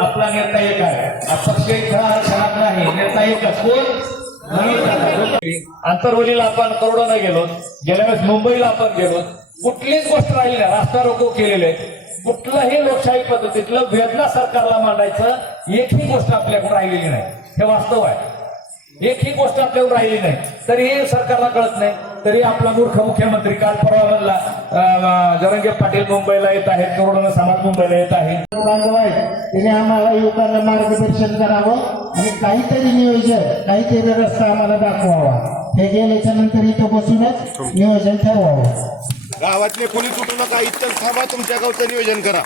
आपला नेता एक आहे अपक्ष इथं खराब नाही. नेता एकच कोण? आंतरवलीला आपण करोडोनं गेलो. गेल्या वेळेस मुंबईला आपण गेलो. कुठलीच गोष्ट राहिली नाही. रास्ता रोको केलेले. कुठलंही लोकशाही पद्धतीतलं वेदना सरकारला मांडायचं एकही गोष्ट आपल्याकडून राहिलेली नाही. हे वास्तव आहे. एकही गोष्ट आपल्याकडून राहिली नाही. तरी हे सरकारला कळत नाही. तरी आपला मूर्ख मुख्यमंत्री काल परवा म्हणला जरंगे पाटील मुंबईला येत आहेत करोडोनं समाज मुंबईला येत आहे. बांधव आहेत. त्याने आम्हाला युवकांना मार्गदर्शन करावं आणि काहीतरी नियोजन काहीतरी रस्ता आम्हाला दाखवावा. हे गेल्याच्यानंतर इथं बसूनच नियोजन ठरवावं. गावातले कोणी सुटू नका इथं थांबा तुमच्या गावचं नियोजन करा.